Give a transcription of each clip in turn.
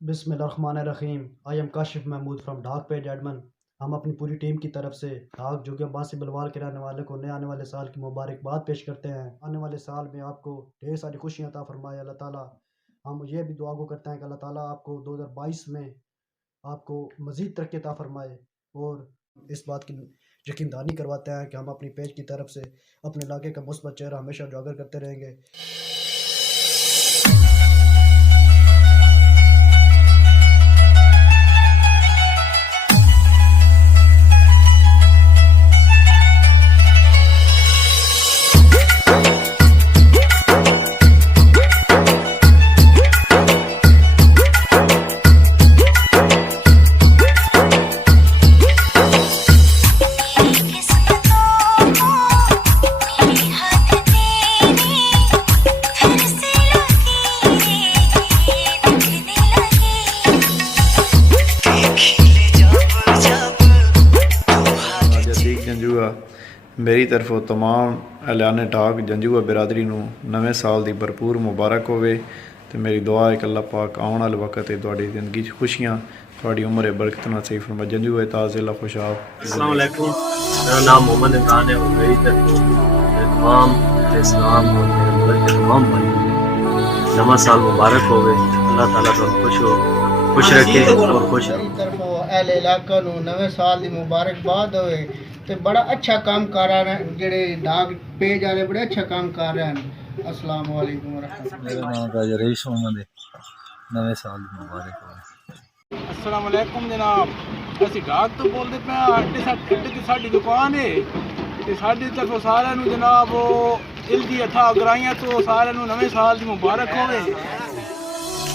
बिस्मिल्लाहिर्रहमानिर्रहीम। I am Kashif Mahmood from Dhak page admin. हम अपनी पूरी टीम की तरफ से ढाक जोगिया बासी बलवाल के रहने वाले को नए आने वाले साल की मुबारकबाद पेश करते हैं। आने वाले साल में आपको ढेर सारी खुशियाँ अता फरमाए अल्लाह ताला। हम ये भी दुआ को करते हैं कि अल्लाह ताला आपको 2022 में आपको मज़ीद तरक्की अता फरमाए, और इस बात की यकीनदानी करवाते हैं कि हम अपनी पेज की तरफ से अपने इलाके का मुस्बत चेहरा हमेशा उजागर करते रहेंगे। जंजुआ मेरी तरफों तमाम एलान ढाक जंजुआ बिरादरी नूं नवें साल दी भरपूर मुबारक होवे ते मेरी दुआ है कि अल्लाह पाक आने वाले वक्त तुहाडी जिंदगी च खुशियां तुहाडी उम्र बरकत नसीब फरमाए। जंजुआ ताज़िला खुशाब। अस्सलाम वालेकुम, मेरा नाम मोहम्मद इमरान है और मेरी तरफों तमाम इस्लाम और मेरे मुल्क के तमाम भाई नवा साल मुबारक होवे। अल्लाह ताला तुहानू खुश रखे और खुश रखे। अहले इलाका नूं नवे साल दी मुबारकबाद होवे ते बड़ा अच्छा काम कर रहे हैं जेड़े ढाक पेज वाले बड़े अच्छा काम कर रहे हैं। अस्सलाम वालेकुम वरहमतुल्लाह। मेरा नाम राजा रईस मोहम्मद है। नवे साल दी मुबारक हो। अस्सलाम वालेकुम जनाब, ਅਸੀਂ ਢਾਕ ਤੋਂ ਬੋਲਦੇ ਪਏ ਅੱਡੇ ਤੇ ਸਾਡੀ ਦੁਕਾਨ ਹੈ ਤੇ ਸਾਡੀ ਤਰਫੋਂ ਸਾਰਿਆਂ ਨੂੰ ਜਨਾਬ ਉਹ ਇਲਦੀ ਅਥਾ ਗਰਾਈਆਂ ਤੋਂ ਸਾਰਿਆਂ ਨੂੰ ਨਵੇਂ ਸਾਲ ਦੀ ਮੁਬਾਰਕ ਹੋਵੇ।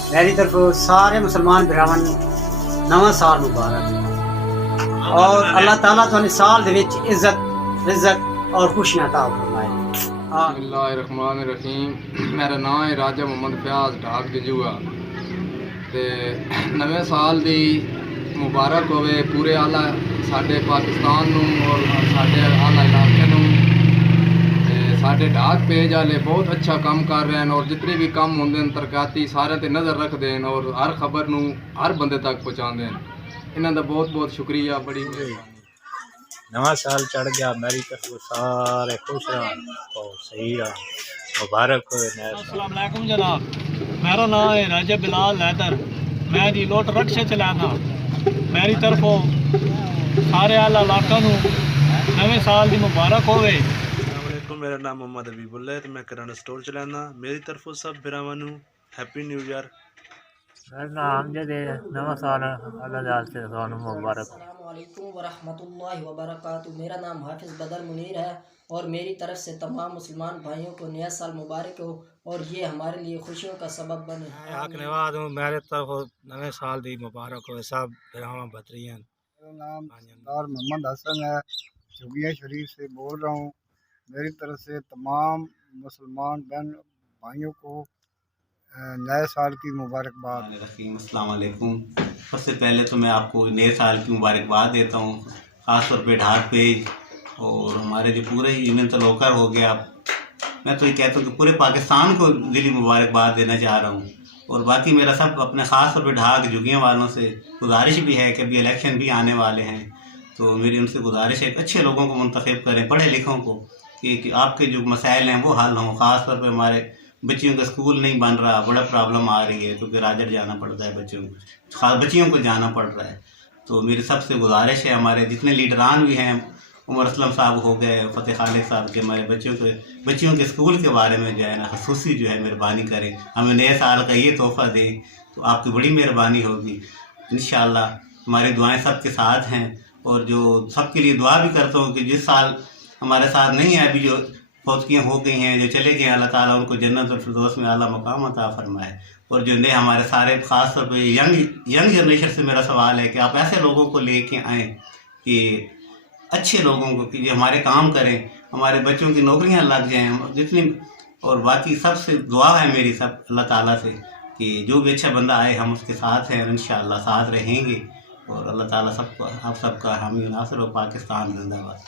मेरी तरफ सारे मुसलमान भरावां नवा साल मुबारक और अल्लाह ताला तुहानू साल दे विच इज्जत रिज़्क़ और खुशियां अता फरमाए। बिस्मिल्लाहिर्रहमानिर्रहीम। मेरा नाम है राजा मोहम्मद फयाज ढाक जंजुआ ते नवे साल दी मुबारक होवे पूरे आला साडे पाकिस्तान नूं और साडे आला इलाके नूं। साढ़े ढाक पेज वाले बहुत अच्छा काम कर रहे हैं और जितने भी काम होंगे तरक्याती सारे ते नज़र रखते हैं और हर खबर नूं हर बंदे तक पहुँचाते हैं। इन्हां दा बहुत बहुत शुक्रिया, बड़ी मेहरबानी। नवा साल चढ़ गया, मेरी तरफ सारे खुश रहन और सही रहन, मुबारक हो नया साल। अस्सलाम वालेकुम जनाब, मेरा नाम है राजा बिलाल हैदर, मैं जी लोट रक्शे चलाना। मेरी तरफों सारे आला इलाका नूं नवे साल की मुबारक होवे। मेरा नाम मोहम्मद हबीबुल्ला है तो मैं किराना स्टोर चलाना। मेरी तरफों सब बिरावां नूं हैप्पी न्यू ईयर। मेरा नाम अमजद है। नवा साल अल्लाह से तुहानू मुबारक। अस्सलाम वालेकुम वरहमतुल्लाहि वबरकातुहू। मेरा नाम हाफिज़ बदर मुनीर है और मेरी तरफ से तमाम मुसलमान भाइयों को नया साल मुबारक हो और ये हमारे लिए खुशियों का सबब बने। हक नवाज हूँ, मेरे तरफ नवे साल दी मुबारक हो सब बिरावां बदरियां। मेरा नाम सरदार मोहम्मद हसन है, जोगिया शरीफ से बोल रहा हूँ। मेरी तरफ से तमाम मुसलमान बहन भाइयों को नए साल की मुबारकबाद। अस्सलाम वालेकुम। सबसे पहले तो मैं आपको नए साल की मुबारकबाद देता हूँ, ख़ास तौर पे ढाक पेज और हमारे जो पूरे यूनियन तलोकर हो गया। मैं तो ये कहता हूँ कि पूरे पाकिस्तान को दिली मुबारकबाद देना चाह रहा हूँ। और बाकी मेरा सब अपने ख़ास तौर पे ढाक जुगियाँ वालों से गुजारिश भी है कि अभी इलेक्शन भी आने वाले हैं, तो मेरी उनसे गुजारिश है कि अच्छे लोगों को मुंतखब करें, पढ़े लिखों को, कि आपके जो मसाइल हैं वो हल हों। ख़ास तौर पे हमारे बच्चियों का स्कूल नहीं बन रहा, बड़ा प्रॉब्लम आ रही है क्योंकि राजर जाना पड़ता है बच्चों को, खास बच्चियों को जाना पड़ रहा है। तो मेरी सबसे गुजारिश है, हमारे जितने लीडरान भी हैं, उमर असलम साहब हो गए, फ़तेह खालिद साहब के, हमारे बच्चियों के स्कूल के बारे में जो है ना खसूसी जो है मेहरबानी करें, हमें नए साल का ये तोहफ़ा दें तो आपकी बड़ी मेहरबानी होगी इंशाअल्लाह। हमारी दुआएँ सबके साथ हैं और जो सबके लिए दुआ भी करता हूँ कि जिस साल हमारे साथ नहीं है, अभी जो फौतगियाँ हो गई हैं, जो चले गए, अल्लाह ताला उनको जन्नत और फिरदौस में आला मकाम अता फरमाए। और जो नए हमारे सारे ख़ास तौर पे यंग जनरेशन से मेरा सवाल है कि आप ऐसे लोगों को लेके आएँ कि अच्छे लोगों को, कि जो हमारे काम करें, हमारे बच्चों की नौकरियां लग जाएं जितनी। और बाकी सबसे दुआ है मेरी सब अल्लाह ताला से कि जो भी अच्छा बंदा आए हम उसके साथ हैं, इंशाअल्लाह साथ रहेंगे। और अल्लाह ताला सबको आप सबका हामी नासिर और पाकिस्तान जिंदाबाद।